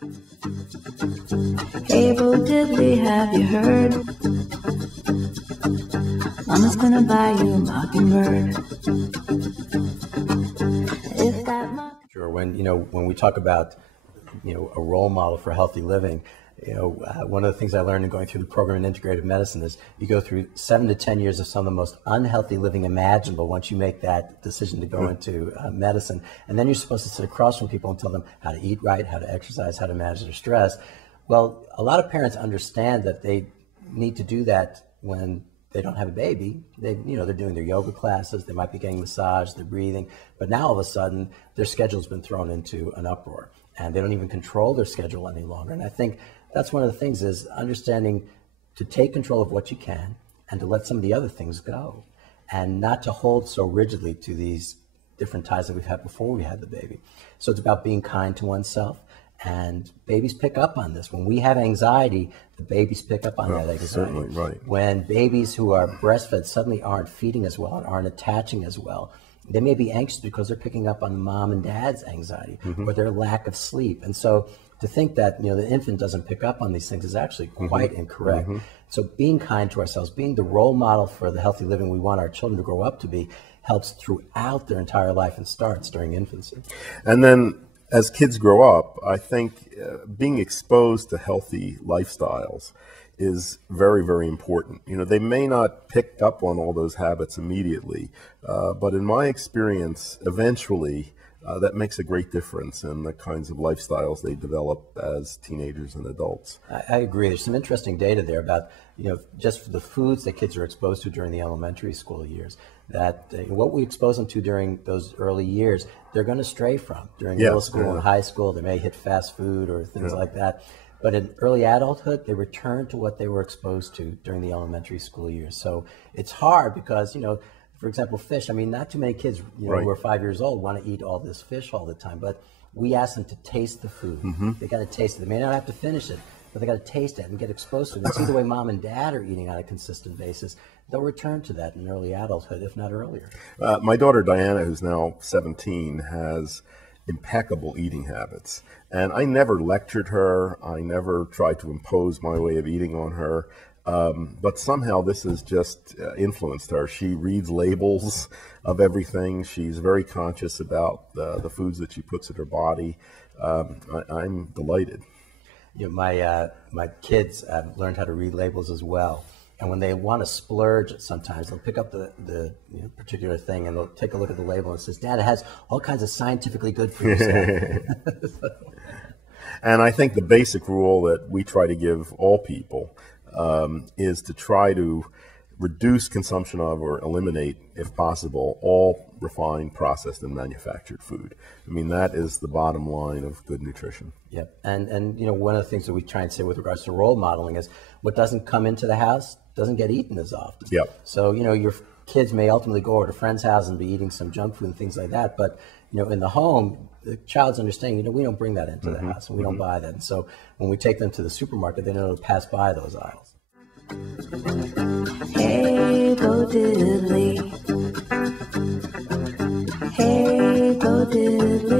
Hey, Bo Diddley, have you heard? Mama's gonna buy you a mockingbird. If that Sure, when we talk about, a role model for healthy living, one of the things I learned in going through the program in integrative medicine is you go through 7 to 10 years of some of the most unhealthy living imaginable once you make that decision to go into medicine. And then you're supposed to sit across from people and tell them how to eat right, how to exercise, how to manage their stress. Well, a lot of parents understand that they need to do that when they don't have a baby. They're doing their yoga classes, they might be getting massage, they're breathing, but now all of a sudden their schedule's been thrown into an uproar and they don't even control their schedule any longer. And I think that's one of the things is understanding to take control of what you can and to let some of the other things go and not to hold so rigidly to these different ties that we've had before we had the baby. So it's about being kind to oneself. And babies pick up on this. When we have anxiety, the babies pick up on that anxiety. Certainly, right. When babies who are breastfed suddenly aren't feeding as well and aren't attaching as well, they may be anxious because they're picking up on mom and dad's anxiety or their lack of sleep. And so to think that the infant doesn't pick up on these things is actually quite incorrect. So being kind to ourselves, being the role model for the healthy living we want our children to grow up to be, helps throughout their entire life and starts during infancy. And then as kids grow up, I think being exposed to healthy lifestyles is very, very important. They may not pick up on all those habits immediately, but in my experience, eventually that makes a great difference in the kinds of lifestyles they develop as teenagers and adults. I agree. There's some interesting data there about, just the foods that kids are exposed to during the elementary school years, that what we expose them to during those early years, they're going to stray from. During middle school and high school, they may hit fast food or things like that. But in early adulthood, they return to what they were exposed to during the elementary school years. So it's hard because, for example, fish. I mean, not too many kids, who are 5 years old want to eat all this fish all the time. But we ask them to taste the food. They got to taste it. They may not have to finish it, but they got to taste it and get exposed to it. And see the way mom and dad are eating on a consistent basis. They'll return to that in early adulthood, if not earlier. My daughter Diana, who's now 17, has impeccable eating habits. And I never lectured her. I never tried to impose my way of eating on her. But somehow this has just influenced her. She reads labels of everything. She's very conscious about the foods that she puts in her body. I'm delighted. My kids have learned how to read labels as well. And when they want to splurge, sometimes they'll pick up the particular thing and they'll take a look at the label and it says, "Dad, it has all kinds of scientifically good foods." And I think the basic rule that we try to give all people is to try to reduce consumption of or eliminate, if possible, all refined, processed, and manufactured food. I mean, that is the bottom line of good nutrition. Yep. And one of the things that we try and say with regards to role modeling is what doesn't come into the house doesn't get eaten as often. Yep. So, your kids may ultimately go over to a friend's house and be eating some junk food and things like that. But, in the home, the child's understanding, we don't bring that into the house and we don't buy that. And so when we take them to the supermarket, they know to pass by those aisles. Hey, Bo Diddley. Hey, Bo Diddley.